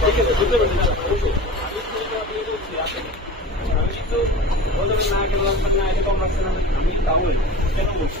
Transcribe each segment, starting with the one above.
ঠিক আছে বুঝতে পারছি আমি কিন্তু না না এটা কম রাখছিলাম আমি তাহলে কেন বলছি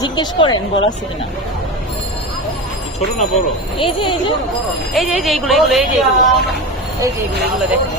জিজ্ঞেস করেন বলা আছে কিনা ছোট না বড়? এই যে এই যে এই যে এই যে এইগুলো এইগুলো এই যে এইগুলো। এই যে এইগুলো এগুলো দেখেন